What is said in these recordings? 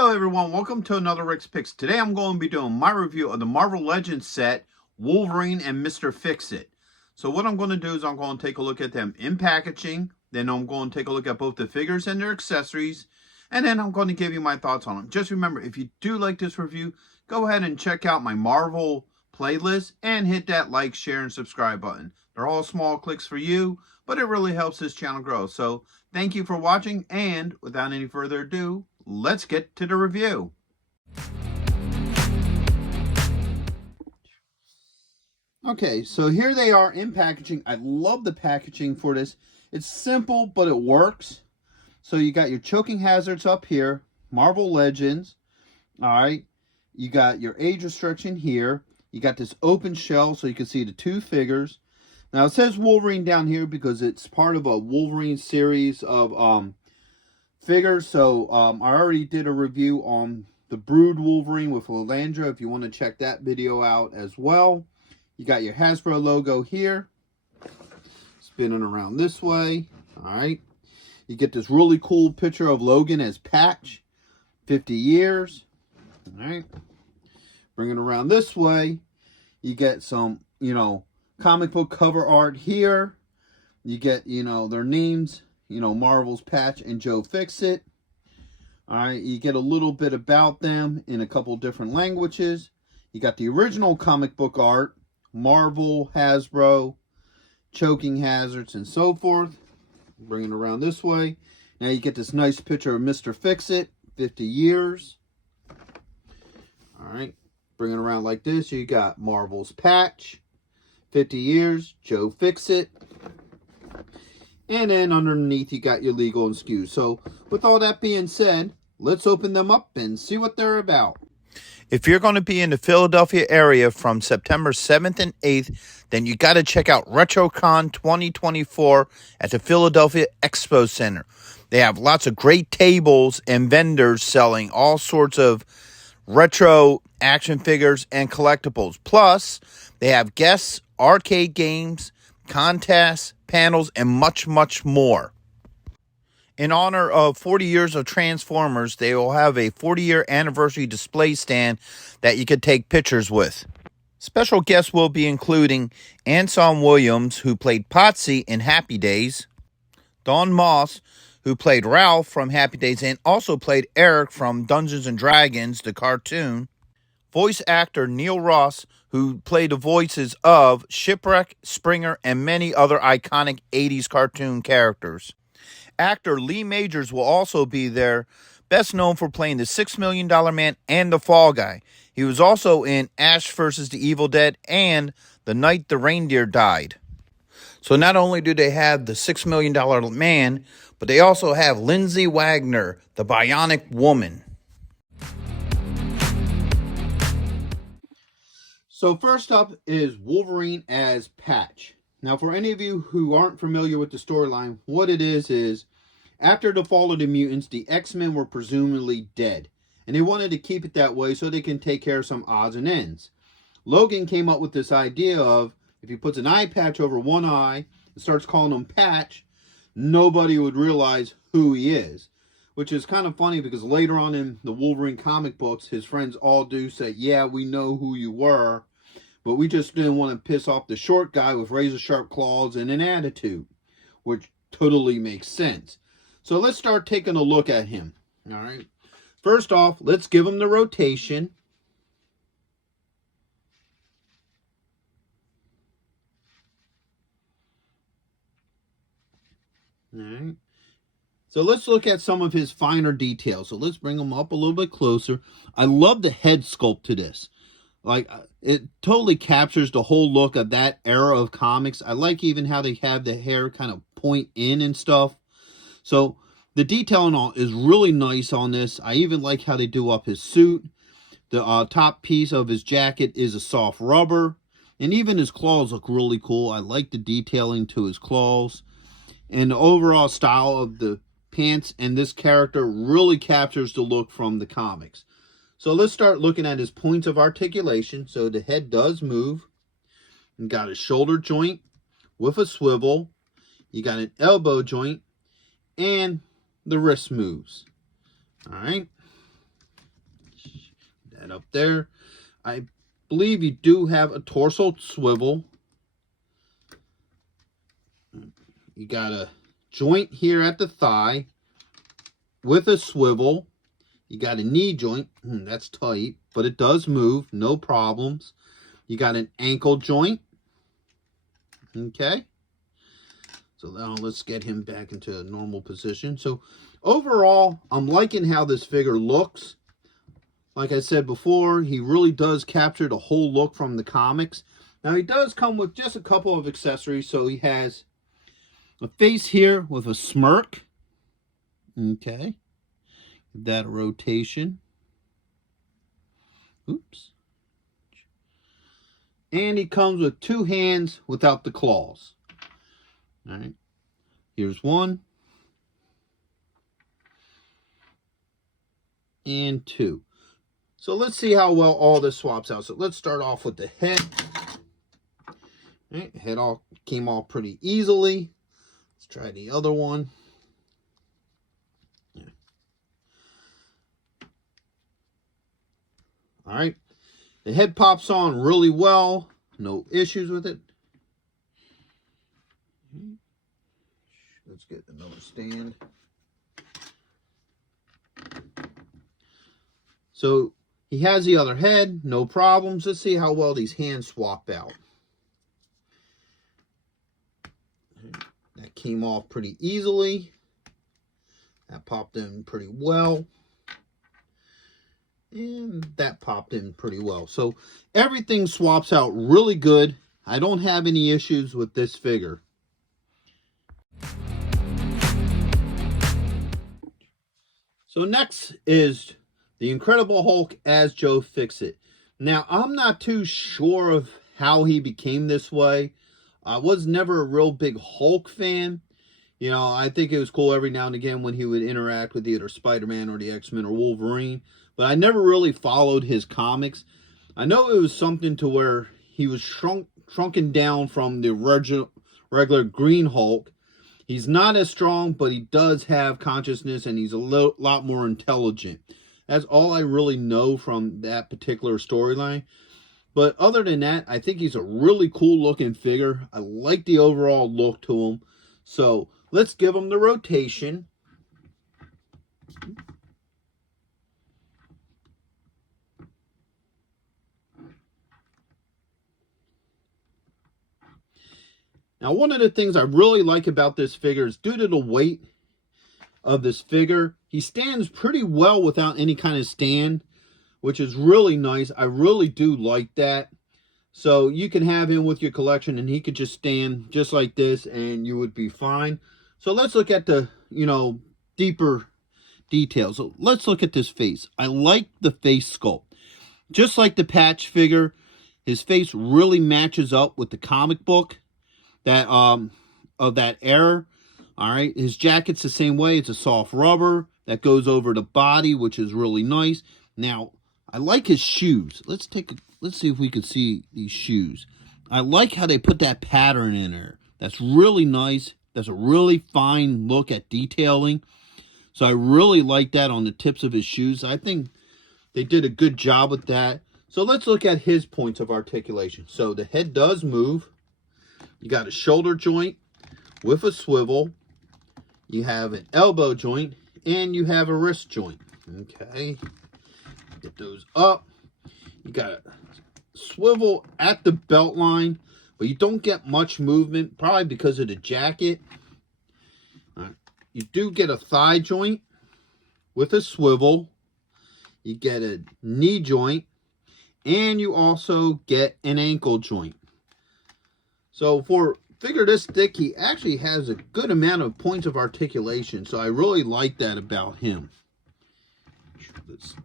Hello everyone, welcome to another Rick's Picks. Today I'm going to be doing my review of the Marvel Legends set, Wolverine and Mr. Fixit. So what I'm going to do is I'm going to take a look at them in packaging, then I'm going to take a look at both the figures and their accessories, and then I'm going to give you my thoughts on them. Just remember, if you do like this review, go ahead and check out my Marvel playlist and hit that like, share, and subscribe button. They're all small clicks for you, but it really helps this channel grow. So thank you for watching, and without any further ado, let's get to the review. Okay, so here they are in packaging. I love the packaging for this. It's simple, but it works. So you got your choking hazards up here, Marvel Legends. All right, you got your age restriction here. You got this open shell so you can see the two figures. Now it says Wolverine down here because it's part of a Wolverine series of figures. So I already did a review on the Brood Wolverine with Lilandra, if you want to check that video out as well. You got your Hasbro logo here, spinning around this way. All right, you get this really cool picture of Logan as Patch, 50 years. All right, bring it around this way. You get some, comic book cover art here. You get, their names, Marvel's Patch and Joe Fixit. All right, you get a little bit about them in a couple different languages. You got the original comic book art, Marvel, Hasbro, choking hazards, and so forth. Bring it around this way. Now you get this nice picture of Mr. Fixit, 50 years. All right, bring it around like this. You got Marvel's Patch, 50 years, Joe Fixit. And then underneath you got your legal and SKUs. So with all that being said, let's open them up and see what they're about. If you're going to be in the Philadelphia area from September 7th and 8th, then you got to check out RetroCon 2024 at the Philadelphia Expo Center. They have lots of great tables and vendors selling all sorts of retro action figures and collectibles. Plus, they have guests, arcade games, contests, panels, and much, much more. In honor of 40 years of Transformers, they will have a 40-year anniversary display stand that you could take pictures with. Special guests will be including Anson Williams, who played Potsy in Happy Days, Don Moss, who played Ralph from Happy Days and also played Eric from Dungeons & Dragons, the cartoon, voice actor Neil Ross, who played the voices of Shipwreck, Springer, and many other iconic 80s cartoon characters. Actor Lee Majors will also be there, best known for playing the $6 Million Man and the Fall Guy. He was also in Ash vs. the Evil Dead and The Night the Reindeer Died. So not only do they have the $6 Million Man, but they also have Lindsay Wagner, the Bionic Woman. So first up is Wolverine as Patch. Now, for any of you who aren't familiar with the storyline, what it is after the fall of the mutants, the X-Men were presumably dead. And they wanted to keep it that way so they can take care of some odds and ends. Logan came up with this idea of, if he puts an eye patch over one eye and starts calling him Patch, nobody would realize who he is. Which is kind of funny because later on in the Wolverine comic books, his friends all do say, yeah, we know who you were. But we just didn't want to piss off the short guy with razor-sharp claws and an attitude, which totally makes sense. So let's start taking a look at him. All right. First off, let's give him the rotation. All right. So let's look at some of his finer details. So let's bring him up a little bit closer. I love the head sculpt to this. Like, it totally captures the whole look of that era of comics. I like even how they have the hair kind of point in and stuff. So the detailing all is really nice on this. I even like how they do up his suit. The top piece of his jacket is a soft rubber. And even his claws look really cool. I like the detailing to his claws. And the overall style of the pants and this character really captures the look from the comics. So let's start looking at his points of articulation. So the head does move. You got a shoulder joint with a swivel. You got an elbow joint. And the wrist moves. All right. that up there. I believe you do have a torso swivel. You got a joint here at the thigh with a swivel. You got a knee joint. That's tight, but it does move. No problems. You got an ankle joint. Okay. So now let's get him back into a normal position. So overall, I'm liking how this figure looks. Like I said before, he really does capture the whole look from the comics. Now he does come with just a couple of accessories. So he has a face here with a smirk. Okay. Give that a rotation. Oops. And he comes with two hands without the claws. All right. Here's one. And two. So let's see how well all this swaps out. So let's start off with the head. All right. Head all came off pretty easily. Let's try the other one. Yeah. All right. The head pops on really well. No issues with it. Let's get another stand. So he has the other head. No problems. Let's see how well these hands swap out. That came off pretty easily. That popped in pretty well. And that popped in pretty well. So everything swaps out really good. I don't have any issues with this figure. So next is the Incredible Hulk as Joe Fixit. Now, I'm not too sure of how he became this way. I was never a real big Hulk fan. You know, I think it was cool every now and again when he would interact with either Spider-Man or the X-Men or Wolverine. But I never really followed his comics. I know it was something to where he was shrunken down from the regular Green Hulk. He's not as strong, but he does have consciousness and he's a lot more intelligent. That's all I really know from that particular storyline. But other than that, I think he's a really cool looking figure. I like the overall look to him. So let's give him the rotation. Now, one of the things I really like about this figure is due to the weight of this figure, he stands pretty well without any kind of stand, which is really nice. I really do like that. So you can have him with your collection and he could just stand just like this and you would be fine. So let's look at the, deeper details. So let's look at this face. I like the face sculpt. Just like the Patch figure, his face really matches up with the comic book that of that era. All right, his jacket's the same way. It's a soft rubber that goes over the body, which is really nice. Now, I like his shoes. Let's see if we can see these shoes. I like how they put that pattern in there. That's really nice. That's a really fine look at detailing. So I really like that on the tips of his shoes. I think they did a good job with that. So let's look at his points of articulation. So the head does move. You got a shoulder joint with a swivel. You have an elbow joint and you have a wrist joint. Okay. Get those up. You got a swivel at the belt line, but you don't get much movement, probably because of the jacket. All right. You do get a thigh joint with a swivel. You get a knee joint, and you also get an ankle joint. So for a figure this thick, he actually has a good amount of points of articulation. So I really like that about him. Let's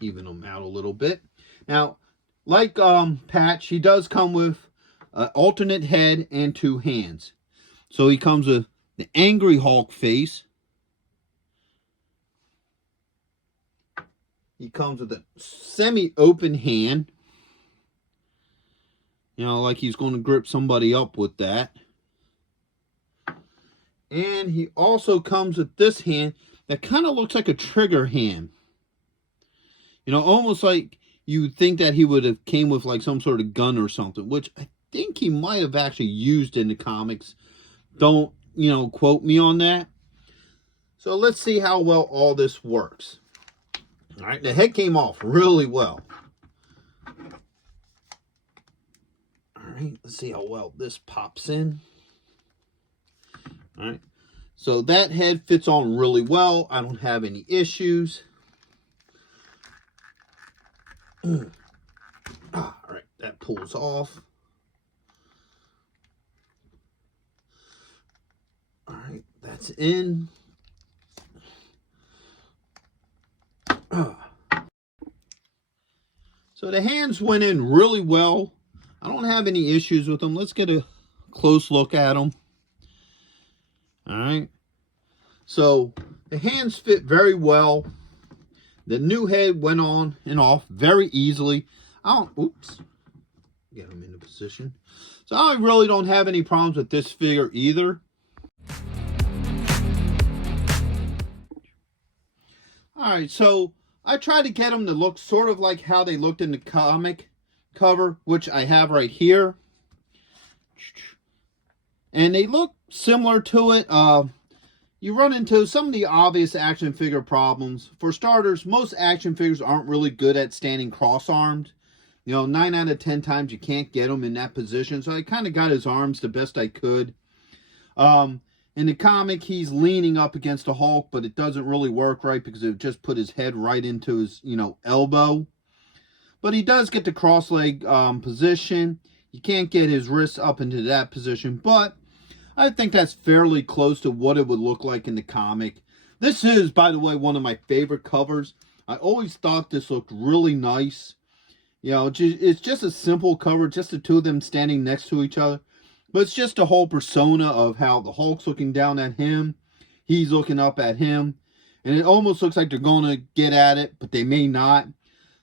even him out a little bit. Now, like Patch, he does come with an alternate head and two hands. So he comes with the Angry Hulk face. He comes with a semi-open hand. Like he's going to grip somebody up with that. And he also comes with this hand that kind of looks like a trigger hand. You know, almost like you would think that he would have came with like some sort of gun or something, which I think he might have actually used in the comics. Don't, you know, quote me on that. So let's see how well all this works. All right, the head came off really well. All right, let's see how well this pops in. All right, so that head fits on really well. I don't have any issues. All right, that pulls off. All right, that's in. So the hands went in really well. I don't have any issues with them. Let's get a close look at them. All right. So the hands fit very well. The new head went on and off very easily. Oops. Get them into position. So I really don't have any problems with this figure either. All right, so I tried to get them to look sort of like how they looked in the comic cover, which I have right here. And they look similar to it. You run into some of the obvious action figure problems. For starters, most action figures aren't really good at standing cross-armed. You know, 9 out of 10 times you can't get him in that position. So I kind of got his arms the best I could. In the comic, he's leaning up against the Hulk, but it doesn't really work right because it just put his head right into his, you know, elbow. But he does get the cross-leg position. You can't get his wrists up into that position, but I think that's fairly close to what it would look like in the comic. This is, by the way, one of my favorite covers. I always thought this looked really nice. You know, it's just a simple cover, just the two of them standing next to each other. But it's just a whole persona of how the Hulk's looking down at him. He's looking up at him. And it almost looks like they're going to get at it, but they may not.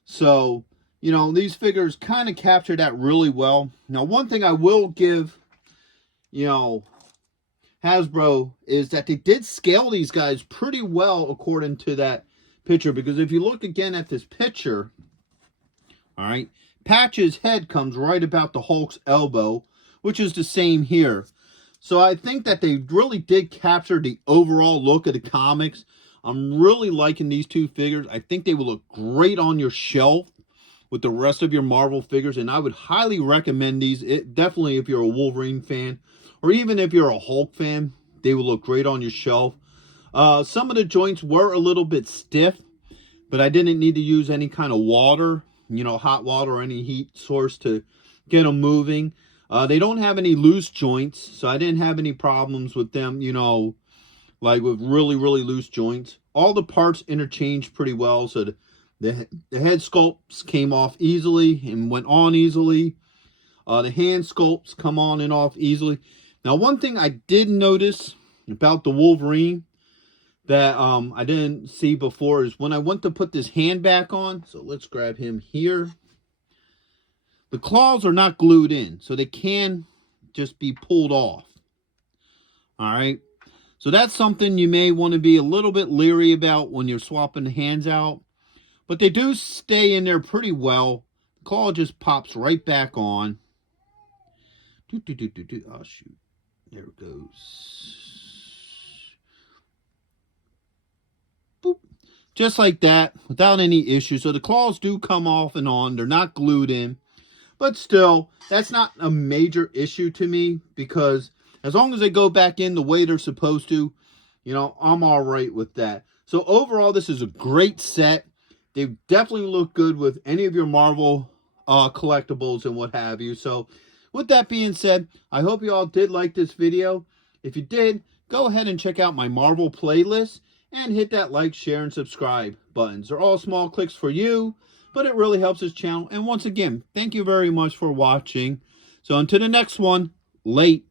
So, you know, these figures kind of capture that really well. Now, one thing I will give, you know, Hasbro is that they did scale these guys pretty well according to that picture. Because if you look again at this picture, all right, Patch's head comes right about the Hulk's elbow, which is the same here. So I think that they really did capture the overall look of the comics. I'm really liking these two figures. I think they will look great on your shelf with the rest of your Marvel figures. And I would highly recommend these. Definitely if you're a Wolverine fan, or even if you're a Hulk fan, they will look great on your shelf. Some of the joints were a little bit stiff, but I didn't need to use any kind of water, you know, hot water or any heat source to get them moving. They don't have any loose joints, so I didn't have any problems with them, you know, like with really, really loose joints. All the parts interchanged pretty well, so the head sculpts came off easily and went on easily. The hand sculpts come on and off easily. Now, one thing I did notice about the Wolverine that I didn't see before is when I went to put this hand back on, so let's grab him here. The claws are not glued in, so they can just be pulled off. All right. So that's something you may want to be a little bit leery about when you're swapping the hands out. But they do stay in there pretty well. The claw just pops right back on. Oh, shoot. There it goes. Boop. Just like that, without any issue. So the claws do come off and on. They're not glued in. But still, that's not a major issue to me because as long as they go back in the way they're supposed to, you know, I'm all right with that. So overall, this is a great set. They definitely look good with any of your Marvel collectibles and what have you. So with that being said, I hope you all did like this video. If you did, go ahead and check out my Marvel playlist and hit that like, share, and subscribe buttons. They're all small clicks for you, but it really helps this channel. And once again, thank you very much for watching. So until the next one, late.